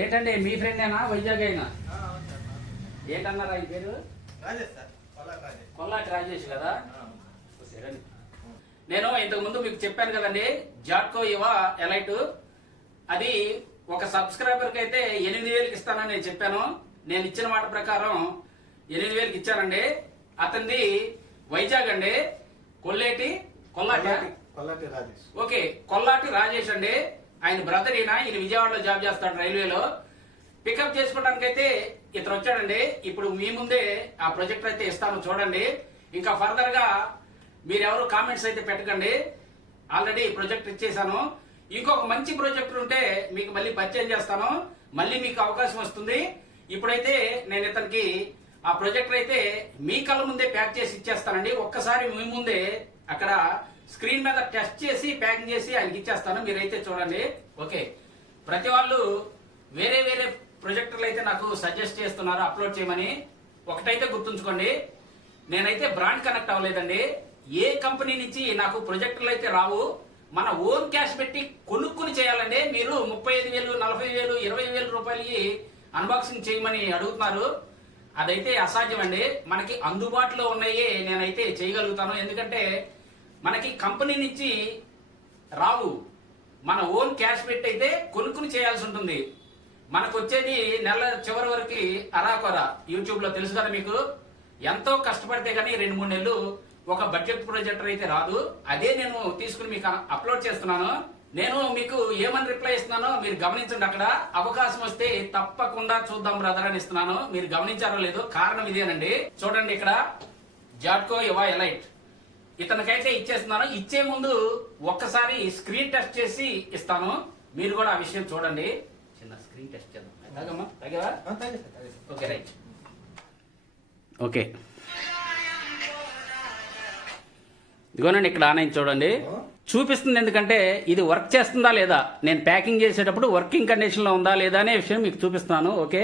ఏంటండి మీ ఫ్రెండేనా వైజాగ్ అయినా? ఏంటన్నారా ఈ పేరు? సార్. కొల్లాటి రాజేష్. కదా? సరేండి. నేను ఇంతకు ముందు మీకు చెప్పాను కదండి జాట్కో యువ ఎలైట్. అది ఒక సబ్స్క్రైబర్కి అయితే ఎనిమిది వేలకి ఇస్తానని నేను చెప్పాను. నేను ఇచ్చిన మాట ప్రకారం ఎనిమిది వేలకి ఇచ్చానండి అతనిది వైజాగ్ అండి. కొల్లేటి కొల్లాటి కొల్లాటి కొల్లాటి రాజేష్. ఓకే కొల్లాటి రాజేష్ అండి. ఆయన బ్రదర్ ఈయన ఈయన విజయవాడలో జాబ్ చేస్తాడు రైల్వేలో. పికప్ చేసుకోవడానికి అయితే ఇతను వచ్చాడండి. ఇప్పుడు మీ ముందే ఆ ప్రాజెక్ట్ అయితే ఇస్తాను చూడండి. ఇంకా ఫర్దర్గా మీరెవరు కామెంట్స్ అయితే పెట్టకండి. ఆల్రెడీ ప్రాజెక్ట్ ఇచ్చేసాను ఇంకొక మంచి ప్రాజెక్ట్ ఉంటే మీకు మళ్ళీ పరిచయం చేస్తాను. మళ్ళీ మీకు అవకాశం వస్తుంది. ఇప్పుడైతే నేను ఇతనికి ఆ ప్రాజెక్ట్ అయితే మీ కళ్ళ ముందే ప్యాక్ చేసి ఇచ్చేస్తానండి. ఒక్కసారి మీ ముందే అక్కడ స్క్రీన్ మీద టెస్ట్ చేసి ప్యాకింగ్ చేసి ఆయనకి ఇచ్చేస్తాను. మీరైతే చూడండి. ఓకే. ప్రతి వాళ్ళు వేరే వేరే ప్రొజెక్టర్లు అయితే నాకు సజెస్ట్ చేస్తున్నారు అప్లోడ్ చేయమని. ఒకటైతే గుర్తుంచుకోండి. నేనైతే బ్రాండ్ కనెక్ట్ అవ్వలేదండి. ఏ కంపెనీ నుంచి నాకు ప్రొజెక్టర్లు అయితే రావు. మన ఓన్ క్యాష్ పెట్టి కొనుక్కుని చేయాలండి. మీరు ముప్పై ఐదు వేలు నలభై వేలు ఇరవై వేలు రూపాయలకి అన్బాక్సింగ్ చేయమని అడుగుతున్నారు. అదైతే అసాధ్యం అండి మనకి అందుబాటులో ఉన్నాయే నేనైతే చేయగలుగుతాను. ఎందుకంటే మనకి కంపెనీ నుంచి రావు. మన ఓన్ క్యాష్ పెట్టి అయితే కొనుక్కుని చేయాల్సి ఉంటుంది. మనకు వచ్చేది నెల చివరి వరకు అరాకొర. యూట్యూబ్లో తెలుసు కదా మీకు? ఎంతో కష్టపడితే కానీ రెండు మూడు నెలలు ఒక బడ్జెట్ ప్రొజెక్టర్ అయితే రాదు. అదే నేను తీసుకుని మీకు అప్లోడ్ చేస్తున్నాను. నేను మీకు ఏమని రిప్లై ఇస్తున్నానో మీరు గమనించండి అక్కడ. అవకాశం వస్తే తప్పకుండా చూద్దాం బ్రదర్ అని ఇస్తున్నాను. మీరు గమనించారో లేదో కారణం ఇదేనండి. చూడండి ఇక్కడ. జాట్కో యువా ఎలైట్ ఇతనికైతే ఇచ్చేస్తున్నాను. ఇచ్చే ముందు ఒక్కసారి స్క్రీన్ టెస్ట్ చేసి ఇస్తాను. మీరు కూడా ఆ విషయం చూడండి. చిన్న స్క్రీన్ టెస్ట్ చేద్దాం. Okay right. ఓకే. ఇదిగోనండి ఇక్కడ ఆనైన్ చూడండి. చూపిస్తుంది ఎందుకంటే ఇది వర్క్ చేస్తుందా లేదా? నేను ప్యాకింగ్ చేసేటప్పుడు వర్కింగ్ కండిషన్లో ఉందా లేదా అనే విషయం మీకు చూపిస్తున్నాను. ఓకే?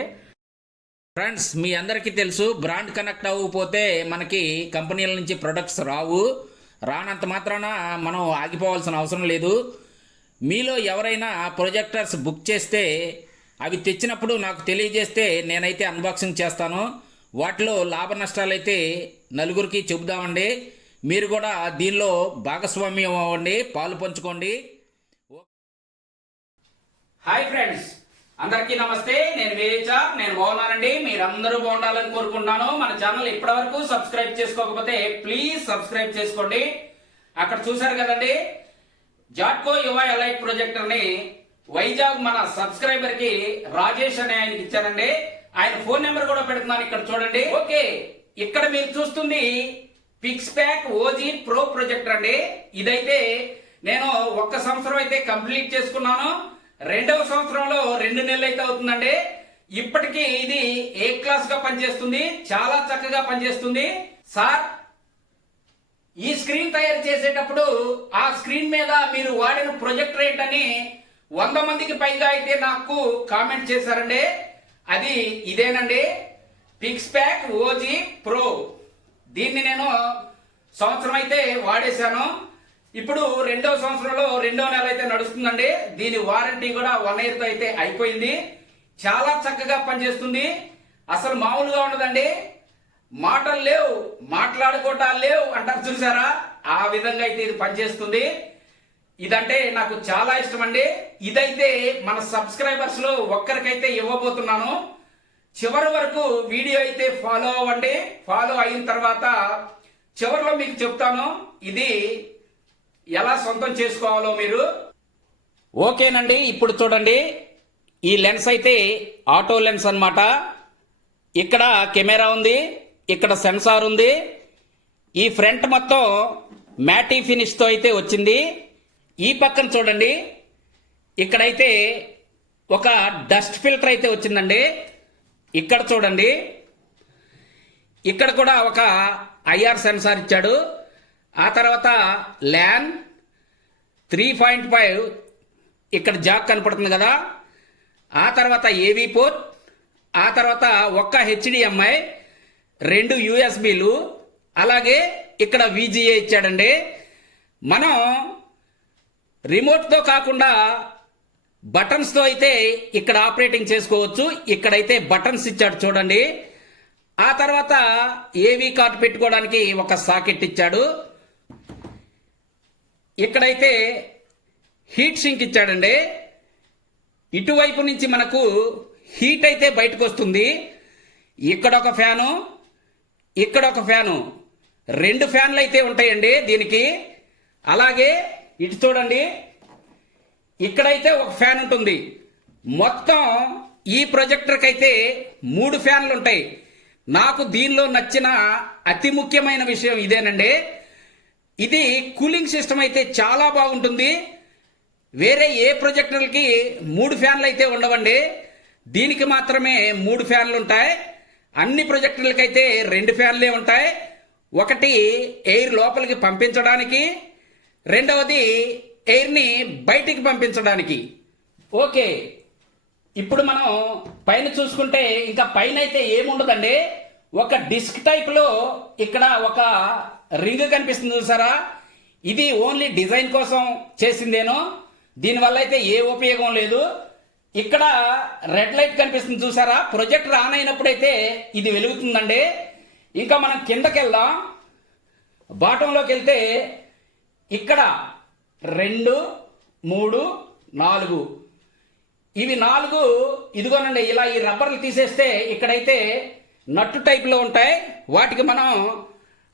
ఫ్రెండ్స్ మీ అందరికీ తెలుసు బ్రాండ్ కనెక్ట్ అవ్వకపోతే మనకి కంపెనీల నుంచి ప్రొడక్ట్స్ రావు. రానంత మాత్రాన మనం ఆగిపోవాల్సిన అవసరం లేదు. మీలో ఎవరైనా ప్రొజెక్టర్స్ బుక్ చేస్తే అవి తెచ్చినప్పుడు నాకు తెలియజేస్తే నేనైతే అన్బాక్సింగ్ చేస్తాను. వాటిలో లాభ నష్టాలైతే నలుగురికి చెబుదామండి. మీరు కూడా దీనిలో భాగస్వామ్యం అవ్వండి పాలు పంచుకోండి. హాయ్ ఫ్రెండ్స్ అందరికీ నమస్తే నేను వివేచార్ నేను బాగున్నానండి మీరందరూ బాగుండాలని కోరుకుంటున్నాను. మన ఛానల్ ఇప్పటి వరకు సబ్స్క్రైబ్ చేసుకోకపోతే ప్లీజ్ సబ్స్క్రైబ్ చేసుకోండి. అక్కడ చూశారు కదండి జాట్కో యువ ఎలైట్ ప్రొజెక్టర్ని వైజాగ్ మన సబ్స్క్రైబర్కి రాజేష్ అనే ఆయనకి ఇచ్చారండి. ఆయన ఫోన్ నెంబర్ కూడా పెడుతున్నాను ఇక్కడ చూడండి. ఓకే ఇక్కడ మీరు చూస్తుంది Pix Pack OG Pro projector అండి. ఇదైతే నేను ఒక్క సంవత్సరం అయితే కంప్లీట్ చేసుకున్నాను. రెండవ సంవత్సరంలో రెండు నెలలు అయితే అవుతుందండి. ఇప్పటికీ ఇది ఏ క్లాస్గా పనిచేస్తుంది? చాలా చక్కగా పనిచేస్తుంది. సార్ ఈ స్క్రీన్ తయారు చేసేటప్పుడు ఆ స్క్రీన్ మీద మీరు వాడిన ప్రొజెక్టర్ ఏంటని వంద మందికి పైగా అయితే నాకు కామెంట్ చేశారండి. అది ఇదేనండి. పిక్స్ ప్యాక్ ఓజీ ప్రో దీన్ని నేను సంవత్సరం అయితే వాడేశాను. ఇప్పుడు రెండవ సంవత్సరంలో రెండో నెల అయితే నడుస్తుందండి. దీని వారంటీ కూడా వన్ ఇయర్తో అయితే అయిపోయింది. చాలా చక్కగా పనిచేస్తుంది. అసలు మామూలుగా ఉండదండి. మాటలు లేవు మాట్లాడుకోవటాలు లేవు అంటారు చూసారా? ఆ విధంగా అయితే ఇది పనిచేస్తుంది. ఇదంటే నాకు చాలా ఇష్టం అండి ఇదైతే మన సబ్స్క్రైబర్స్లో ఒక్కరికైతే ఇవ్వబోతున్నాను. చివరి వరకు వీడియో అయితే ఫాలో అవ్వండి. ఫాలో అయిన తర్వాత చివరిలో మీకు చెప్తాను. ఇది ఎలా సొంతం చేసుకోవాలో మీరు? ఓకేనండి ఇప్పుడు చూడండి. ఈ లెన్స్ అయితే ఆటో లెన్స్ అనమాట ఇక్కడ కెమెరా ఉంది ఇక్కడ సెన్సార్ ఉంది. ఈ ఫ్రంట్ మొత్తం మ్యాటీ ఫినిష్తో అయితే వచ్చింది. ఈ పక్కన చూడండి. ఇక్కడైతే ఒక డస్ట్ ఫిల్టర్ అయితే వచ్చిందండి. ఇక్కడ చూడండి. ఇక్కడ కూడా ఒక ఐఆర్ సెన్సార్ ఇచ్చాడు. ఆ తర్వాత ల్యాన్ త్రీ పాయింట్ ఫైవ్ ఇక్కడ జాక్ కనపడుతుంది కదా. ఆ తర్వాత ఏవీ పోర్ట్ ఆ తర్వాత ఒక్క హెచ్డిఎంఐ రెండు యూఎస్బీలు అలాగే ఇక్కడ విజిఏ ఇచ్చాడండి. మనం రిమోట్తో కాకుండా బటన్స్తో అయితే ఇక్కడ ఆపరేటింగ్ చేసుకోవచ్చు. ఇక్కడైతే బటన్స్ ఇచ్చాడు చూడండి. ఆ తర్వాత ఏవీ కార్డ్ పెట్టుకోవడానికి ఒక సాకెట్ ఇచ్చాడు. ఇక్కడైతే హీట్ సింక్ ఇచ్చాడండి. ఇటువైపు నుంచి మనకు హీట్ అయితే బయటకు వస్తుంది ఇక్కడ ఒక ఫ్యాను ఇక్కడ ఒక ఫ్యాను. రెండు ఫ్యాన్లు అయితే ఉంటాయండి దీనికి. అలాగే ఇటు చూడండి. ఇక్కడైతే ఒక ఫ్యాన్ ఉంటుంది. మొత్తం ఈ ప్రొజెక్టర్కి అయితే మూడు ఫ్యాన్లు ఉంటాయి. నాకు దీనిలో నచ్చిన అతి ముఖ్యమైన విషయం ఇదేనండి. ఇది కూలింగ్ సిస్టమ్ అయితే చాలా బాగుంటుంది. వేరే ఏ ప్రొజెక్టర్లకి మూడు ఫ్యాన్లు అయితే ఉండవండి. దీనికి మాత్రమే మూడు ఫ్యాన్లు ఉంటాయి. అన్ని ప్రొజెక్టర్లకైతే అయితే రెండు ఫ్యాన్లే ఉంటాయి. ఒకటి ఎయిర్ లోపలికి పంపించడానికి రెండవది ఎయిర్ని బయటికి పంపించడానికి. ఓకే. ఇప్పుడు మనం పైన చూసుకుంటే ఇంకా పైన అయితే ఏముండదండి? ఒక డిస్క్ టైప్లో ఇక్కడ ఒక రింగ్ కనిపిస్తుంది చూసారా? ఇది ఓన్లీ డిజైన్ కోసం చేసిందేనో దీనివల్ల అయితే ఏ ఉపయోగం లేదు. ఇక్కడ రెడ్ లైట్ కనిపిస్తుంది చూసారా? ప్రొజెక్టర్ ఆన్ అయినప్పుడైతే ఇది వెలుగుతుందండి. ఇంకా మనం కిందకి వెళ్దాం బాటంలోకి వెళ్తే ఇక్కడ రెండు మూడు నాలుగు. ఇవి నాలుగు ఇదిగోనండి ఇలా ఈ రబ్బర్లు తీసేస్తే ఇక్కడైతే నట్టు టైప్లో ఉంటాయి. వాటికి మనం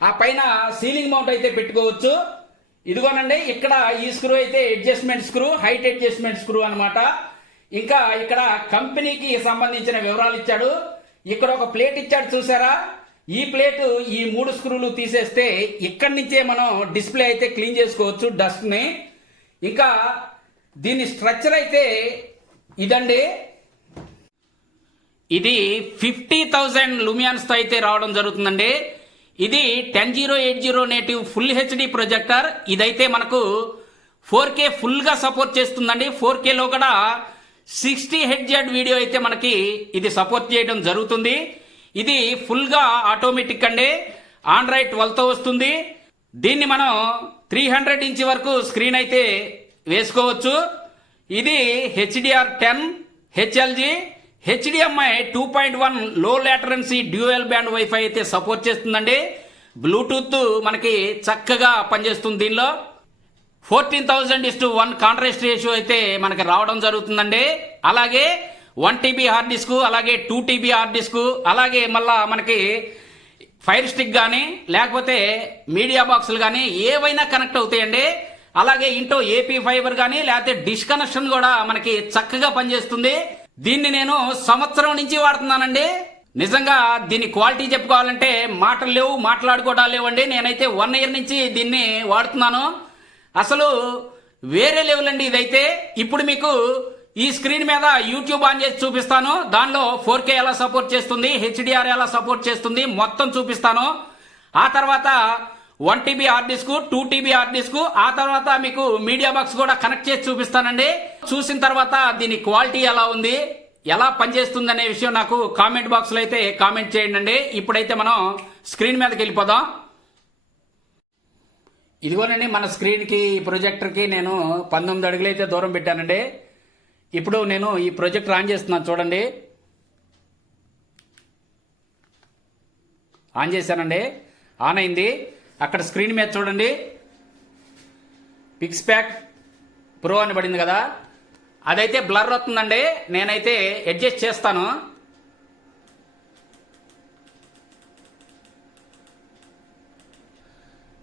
ఆ పైన సీలింగ్ మౌంట్ అయితే పెట్టుకోవచ్చు. ఇదిగోనండి ఇక్కడ ఈ స్క్రూ అయితే adjustment screw height adjustment screw అనమాట ఇంకా ఇక్కడ కంపెనీకి సంబంధించిన వివరాలు ఇచ్చాడు. ఇక్కడ ఒక ప్లేట్ ఇచ్చాడు చూసారా? ఈ ప్లేట్ ఈ మూడు స్క్రూలు తీసేస్తే ఇక్కడి నుంచే మనం డిస్ప్లే అయితే క్లీన్ చేసుకోవచ్చు డస్ట్ని ఇంకా దీని స్ట్రక్చర్ అయితే ఇదండి. ఇది ఫిఫ్టీ థౌజండ్ లూమియాన్స్తో అయితే రావడం జరుగుతుందండి. ఇది ten zero eight zero native full HD projector. ఇదైతే మనకు ఫోర్ కే ఫుల్గా సపోర్ట్ చేస్తుందండి. ఫోర్ కేలో కూడా సిక్స్టీ హెడ్జెడ్ వీడియో అయితే మనకి ఇది సపోర్ట్ చేయడం జరుగుతుంది. ఇది ఫుల్గా ఆటోమేటిక్ అండి. ఆండ్రాయిడ్ ట్వెల్వ్తో వస్తుంది. దీన్ని మనం త్రీ హండ్రెడ్ ఇంచ్ వరకు స్క్రీన్ అయితే వేసుకోవచ్చు. ఇది HDR ten HLG. HDMI two point వన్లో లాటరెన్సీ డ్యూయల్ బ్యాండ్ వైఫై అయితే సపోర్ట్ చేస్తుందండి. బ్లూటూత్ మనకి చక్కగా పనిచేస్తుంది దీనిలో. Fourteen thousand is to one contrast ratio అయితే మనకి రావడం జరుగుతుందండి. అలాగే వన్ టీబీ హార్డ్ డిస్క్ అలాగే టూ టీబీ హార్డ్ డిస్క్ అలాగే మళ్ళా మనకి ఫైర్ స్టిక్ కానీ లేకపోతే మీడియా బాక్సులు కానీ ఏవైనా కనెక్ట్ అవుతాయండి. అలాగే ఇంటో ఏపీ ఫైబర్ కానీ లేకపోతే డిష్ కనెక్షన్ కూడా మనకి చక్కగా పనిచేస్తుంది. దీన్ని నేను సంవత్సరం నుంచి వాడుతున్నానండి. నిజంగా దీని క్వాలిటీ చెప్పుకోవాలంటే మాటలు లేవు మాట్లాడుకోవడాలు లేవండి. నేనైతే వన్ ఇయర్ నుంచి దీన్ని వాడుతున్నాను. అసలు వేరే లెవెల్ అండి ఇదైతే. ఇప్పుడు మీకు ఈ స్క్రీన్ మీద యూట్యూబ్ ఆన్ చేసి చూపిస్తాను. దానిలో ఫోర్ కే ఎలా సపోర్ట్ చేస్తుంది హెచ్డిఆర్ ఎలా సపోర్ట్ చేస్తుంది మొత్తం చూపిస్తాను. ఆ తర్వాత one TB hard disk two TB hard disk. ఆ తర్వాత మీకు మీడియా బాక్స్ కూడా కనెక్ట్ చేసి చూపిస్తానండి. చూసిన తర్వాత దీని క్వాలిటీ ఎలా ఉంది ఎలా పనిచేస్తుంది అనే విషయం నాకు కామెంట్ బాక్స్లో అయితే కామెంట్ చేయండి అండి ఇప్పుడైతే మనం స్క్రీన్ మీదకి వెళ్ళిపోదాం. ఇదిగోనండి మన స్క్రీన్కి ఈ ప్రొజెక్టర్కి నేను పంతొమ్మిది అడుగులు అయితే దూరం పెట్టానండి. ఇప్పుడు నేను ఈ ప్రొజెక్టర్ ఆన్ చేస్తున్నాను చూడండి. ఆన్ చేశానండి. ఆన్ అయింది. అక్కడ స్క్రీన్ మీద చూడండి. పిక్స్ ప్యాక్ ప్రో అని పడింది కదా. అదైతే బ్లర్ అవుతుందండి నేనైతే అడ్జస్ట్ చేస్తాను.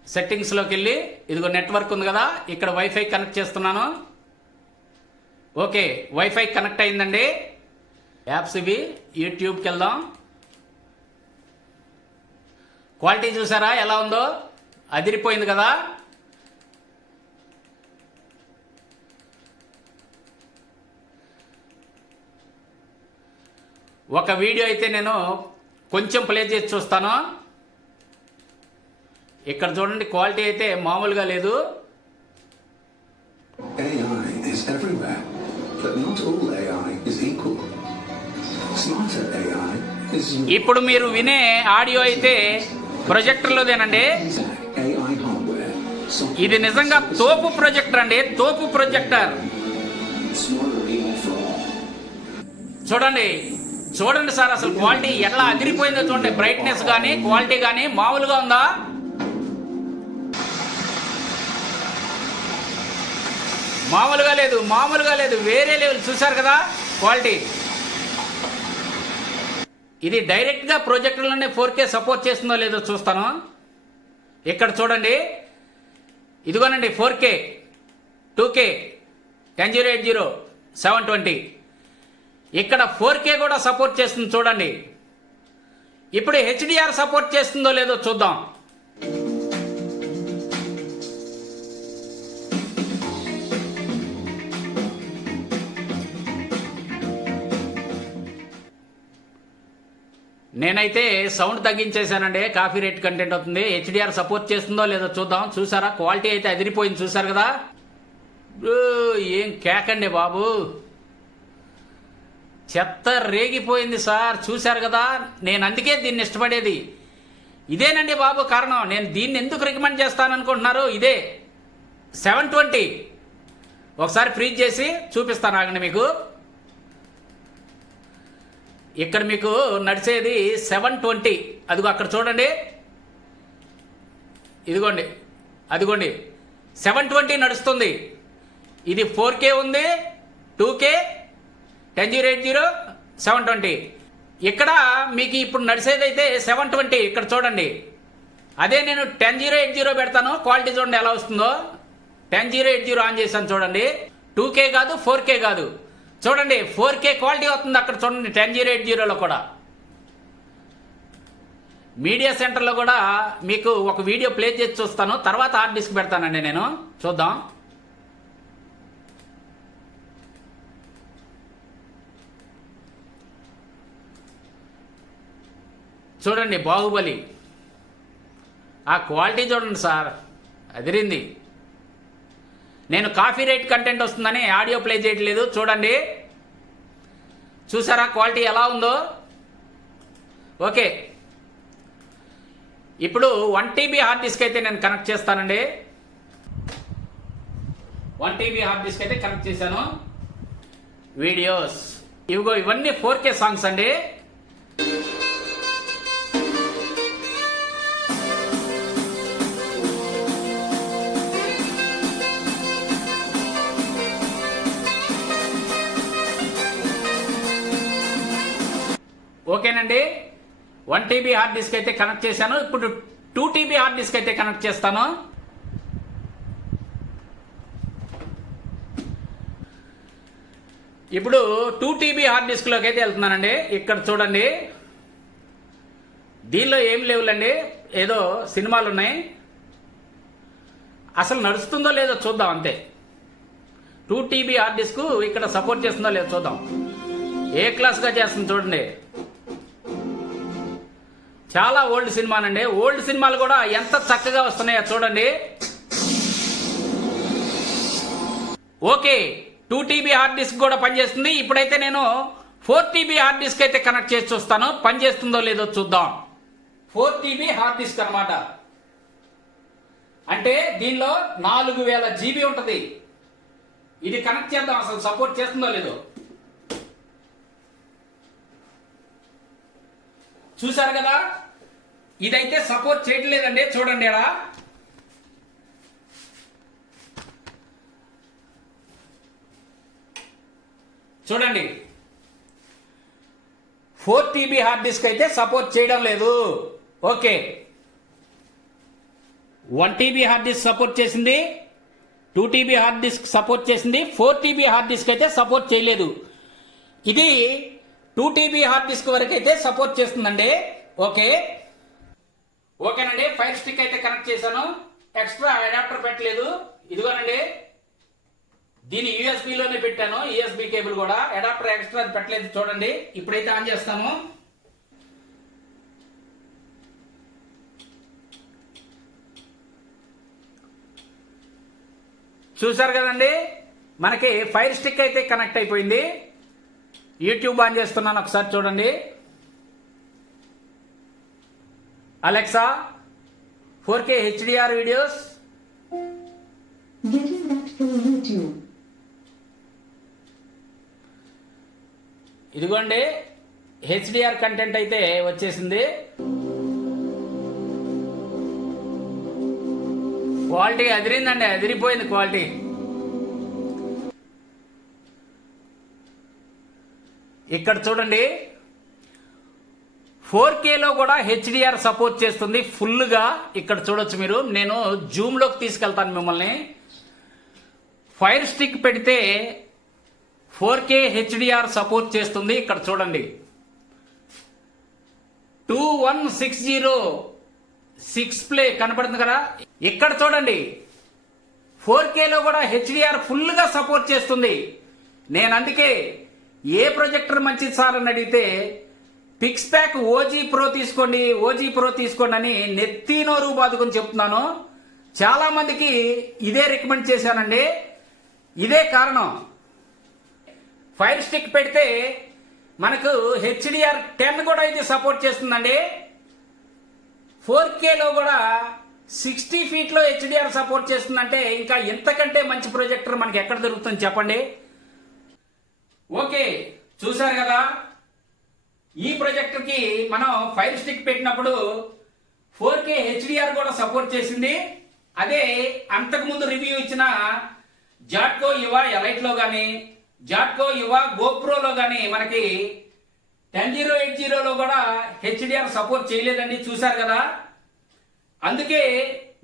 సెట్టింగ్స్లోకి వెళ్ళి ఇదిగో నెట్వర్క్ ఉంది కదా ఇక్కడ వైఫై కనెక్ట్ చేస్తున్నాను. ఓకే వైఫై కనెక్ట్ అయిందండి. యాప్స్ ఇవి యూట్యూబ్కి వెళ్దాం. క్వాలిటీ చూసారా? ఎలా ఉందో? అదిరిపోయింది కదా? ఒక వీడియో అయితే నేను కొంచెం ప్లే చేసి చూస్తాను. ఇక్కడ చూడండి క్వాలిటీ అయితే మామూలుగా లేదు. AI is everywhere, but not all AI is equal. Smarter AI is ఇప్పుడు మీరు వినే ఆడియో అయితే ప్రొజెక్టర్లోదేనండి? ఇది నిజంగా తోపు ప్రొజెక్టర్ అండి తోపు ప్రొజెక్టర్. చూడండి చూడండి సార్ అసలు క్వాలిటీ ఎలా అదిరిపోయిందో చూడండి బ్రైట్నెస్ కానీ క్వాలిటీ కానీ మామూలుగా ఉందా? మామూలుగా లేదు మామూలుగా లేదు వేరే లెవెల్ చూశారు కదా క్వాలిటీ. ఇది డైరెక్ట్గా ప్రొజెక్టర్లోనే ఫోర్ కే సపోర్ట్ చేస్తుందో లేదో చూస్తాను. ఇక్కడ చూడండి. ఇదిగోనండి four K two K ten zero eight zero seven twenty ఇక్కడ ఫోర్ కే కూడా సపోర్ట్ చేస్తుంది చూడండి. ఇప్పుడు హెచ్డిఆర్ సపోర్ట్ చేస్తుందో లేదో చూద్దాం. నేనైతే సౌండ్ తగ్గించేశానండి. కాఫీ రేట్ కంటెంట్ అవుతుంది. హెచ్డిఆర్ సపోర్ట్ చేస్తుందో లేదో చూద్దాం. చూసారా? క్వాలిటీ అయితే అదిరిపోయింది. చూసారు కదా? ఏం కేకండి బాబు. చెత్త రేగిపోయింది సార్. చూశారు కదా? నేను అందుకే దీన్ని ఇష్టపడేది. ఇదేనండి బాబు కారణం. నేను దీన్ని ఎందుకు రికమెండ్ చేస్తాను అనుకుంటున్నారు ఇదే. సెవెన్ ట్వంటీ ఒకసారి ఫ్రీజ్ చేసి చూపిస్తాను ఆగండి మీకు. ఇక్కడ మీకు నడిచేది సెవెన్ ట్వంటీ. అదిగో అక్కడ చూడండి. ఇదిగోండి. అదిగోండి. సెవెన్ ట్వంటీ నడుస్తుంది. ఇది ఫోర్ కే ఉంది. Two K. Ten zero eight zero. Seven twenty. ఇక్కడ మీకు ఇప్పుడు నడిచేది అయితే సెవెన్ ట్వంటీ. ఇక్కడ చూడండి. అదే నేను టెన్ జీరో ఎయిట్ జీరో పెడతాను. క్వాలిటీ చూడండి ఎలా వస్తుందో. Ten zero eight zero on చేశాను చూడండి. టూ కే కాదు ఫోర్ కే కాదు. చూడండి ఫోర్ కే క్వాలిటీ వస్తుంది అక్కడ చూడండి టెన్ జీరో ఎయిట్ జీరోలో కూడా. మీడియా సెంటర్లో కూడా మీకు ఒక వీడియో ప్లే చేసి చూస్తాను తర్వాత హార్డ్ డిస్క్ పెడతానండి నేను. చూద్దాం. చూడండి బాహుబలి. ఆ క్వాలిటీ చూడండి సార్ అదిరింది. నేను కాఫీ రేట్ కంటెంట్ వస్తుందని ఆడియో ప్లే చేయట్లేదు. చూడండి. చూసారా క్వాలిటీ ఎలా ఉందో? ఓకే. ఇప్పుడు వన్ టీబీ హార్డ్ డిస్క్ అయితే నేను కనెక్ట్ చేస్తానండి. వన్ టీబీ హార్డ్ డిస్క్ అయితే కనెక్ట్ చేశాను. వీడియోస్. ఇవిగో ఇవన్నీ ఫోర్ కే సాంగ్స్ అండి. వన్ టీబీ హార్డ్ డిస్క్ అయితే కనెక్ట్ చేశాను. ఇప్పుడు టూ టీబీ హార్డ్ డిస్క్ అయితే కనెక్ట్ చేస్తాను. ఇప్పుడు టూ టీబీ హార్డ్ డిస్క్లోకి అయితే వెళ్తున్నానండి. ఇక్కడ చూడండి. దీనిలో ఏం లేవులండి. ఏదో సినిమాలు ఉన్నాయి. అసలు నడుస్తుందో లేదో చూద్దాం అంతే. టూ టీబీ హార్డ్ డిస్క్ ఇక్కడ సపోర్ట్ చేస్తుందో లేదో చూద్దాం. ఏ క్లాస్గా చేస్తుంది చూడండి. చాలా ఓల్డ్ సినిమానండి ఓల్డ్ సినిమాలు కూడా ఎంత చక్కగా వస్తున్నాయో చూడండి. Okay two TB hard disk కూడా పనిచేస్తుంది. ఇప్పుడైతే నేను ఫోర్ టీబీ హార్డ్ డిస్క్ అయితే కనెక్ట్ చేసి చూస్తాను. పనిచేస్తుందో లేదో చూద్దాం. ఫోర్ టీబీ హార్డ్ డిస్క్ అన్నమాట. అంటే దీనిలో నాలుగు వేల జీబీ ఉంటుంది. ఇది కనెక్ట్ చేద్దాం. అసలు సపోర్ట్ చేస్తుందో లేదో. చూసారు కదా? ఇదైతే సపోర్ట్ చేయట్లేదండి. చూడండి ఎడా చూడండి. ఫోర్ టీబీ హార్డ్ డిస్క్ అయితే సపోర్ట్ చేయడం లేదు. Okay. One TB hard disk support చేసింది. Two TB hard disk support చేసింది. ఫోర్ టీబీ హార్డ్ డిస్క్ అయితే సపోర్ట్ చేయలేదు. ఇది టూ టీబీ హార్డ్ డిస్క్ వరకు అయితే సపోర్ట్ చేస్తుందండి. ఓకే. ఓకేనండి ఫైర్ స్టిక్ అయితే కనెక్ట్ చేశాను. ఎక్స్ట్రా అడాప్టర్ పెట్టలేదు. ఇదిగోనండి దీని యూఎస్బిలోనే పెట్టాను యూఎస్బి కేబుల్ కూడా. అడాప్టర్ ఎక్స్ట్రా పెట్టలేదు చూడండి. ఇప్పుడైతే ఆన్ చేస్తాము. చూసారు కదండి మనకి ఫైర్ స్టిక్ అయితే కనెక్ట్ అయిపోయింది. యూట్యూబ్ ఆన్ చేస్తున్నాను ఒకసారి చూడండి. Alexa four K HDR videos Getting back from YouTube. ఇదిగోండి హెచ్డిఆర్ కంటెంట్ అయితే వచ్చేసింది. క్వాలిటీ అదిరిందండి అదిరిపోయింది క్వాలిటీ ఇక్కడ చూడండి. ఫోర్ కేలో కూడా హెచ్డిఆర్ సపోర్ట్ చేస్తుంది. ఫుల్గా ఇక్కడ చూడొచ్చు మీరు. నేను జూమ్లోకి తీసుకెళ్తాను మిమ్మల్ని. ఫైర్ స్టిక్ పెడితే ఫోర్ కే హెచ్డిఆర్ సపోర్ట్ చేస్తుంది. ఇక్కడ చూడండి. Two one six zero six play కనపడుతుంది కదా? ఇక్కడ చూడండి. ఫోర్ కేలో కూడా హెచ్డిఆర్ ఫుల్గా సపోర్ట్ చేస్తుంది. నేను అందుకే ఏ ప్రొజెక్టర్ మంచిది సార్ అని అడిగితే పిక్స్ ప్యాక్ ఓజీ ప్రో తీసుకోండి ఓజీ ప్రో తీసుకోండి అని నెత్తి నోరు బాదుకొని చెప్తున్నాను. చాలా మందికి ఇదే రికమెండ్ చేశానండి. ఇదే కారణం. ఫైర్ స్టిక్ పెడితే మనకు హెచ్డిఆర్ టెన్ కూడా ఇది సపోర్ట్ చేస్తుందండి. ఫోర్ కేలో కూడా సిక్స్టీ ఫీట్లో హెచ్డిఆర్ సపోర్ట్ చేస్తుందంటే ఇంకా ఇంతకంటే మంచి ప్రొజెక్టర్ మనకి ఎక్కడ దొరుకుతుంది చెప్పండి. ఓకే చూశారు కదా? ఈ ప్రొజెక్టర్కి మనం ఫైర్ స్టిక్ పెట్టినప్పుడు ఫోర్ కే హెచ్డిఆర్ కూడా సపోర్ట్ చేసింది. అదే అంతకుముందు రివ్యూ ఇచ్చిన జాట్కో యువ ఎలైట్లో కానీ జాట్కో యువ గోప్రోలో కానీ మనకి టెన్ జీరో ఎయిట్ జీరోలో కూడా హెచ్డిఆర్ సపోర్ట్ చేయలేదండి చూశారు కదా. అందుకే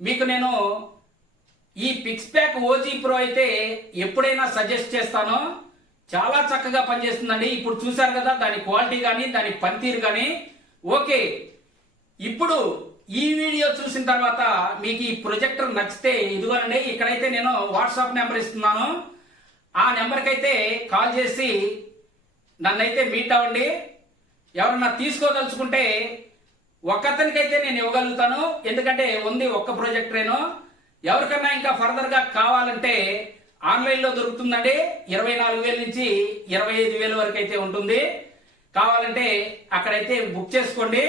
మీకు నేను ఈ పిక్స్ ప్యాక్ ఓజీ ప్రో అయితే ఎప్పుడైనా సజెస్ట్ చేస్తాను. చాలా చక్కగా పనిచేస్తుందండి. ఇప్పుడు చూశారు కదా దాని క్వాలిటీ కానీ దాని పనితీరు కానీ ఓకే ఇప్పుడు ఈ వీడియో చూసిన తర్వాత మీకు ఈ ప్రొజెక్టర్ నచ్చితే ఇదిగోనండి ఇక్కడైతే నేను వాట్సాప్ నెంబర్ ఇస్తున్నాను. ఆ నెంబర్కి అయితే కాల్ చేసి నన్నైతే మీట్ అవ్వండి. ఎవరన్నా తీసుకోదలుచుకుంటే ఒక్కతనికైతే నేను ఇవ్వగలుగుతాను. ఎందుకంటే ఉంది ఒక్క ప్రొజెక్టరేను. ఎవరికన్నా ఇంకా ఫర్దర్గా కావాలంటే ఆన్లైన్లో దొరుకుతుందండి. ఇరవై నాలుగు వేల నుంచి ఇరవై ఐదు వేల వరకు అయితే ఉంటుంది. కావాలంటే అక్కడైతే బుక్ చేసుకోండి.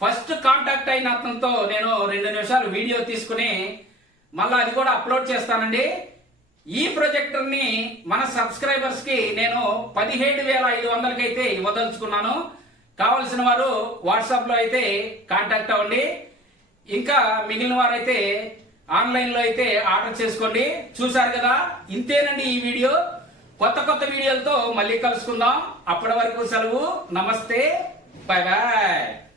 ఫస్ట్ కాంటాక్ట్ అయిన అతనితో నేను రెండు నిమిషాలు వీడియో తీసుకుని మళ్ళీ అది కూడా అప్లోడ్ చేస్తానండి. ఈ ప్రొజెక్టర్ని మన సబ్స్క్రైబర్స్కి నేను పదిహేడు వేల ఐదు వందలకైతే ఇవ్వదలుచుకున్నాను. కావలసిన వారు వాట్సాప్లో అయితే కాంటాక్ట్ అవ్వండి. ఇంకా మిగిలిన వారైతే ఆన్లైన్లో అయితే ఆర్డర్ చేసుకోండి. చూసారు కదా? ఇంతేనండి ఈ వీడియో. కొత్త కొత్త వీడియోలతో మళ్ళీ కలుసుకుందాం. అప్పటి వరకు సెలవు. నమస్తే. Bye bye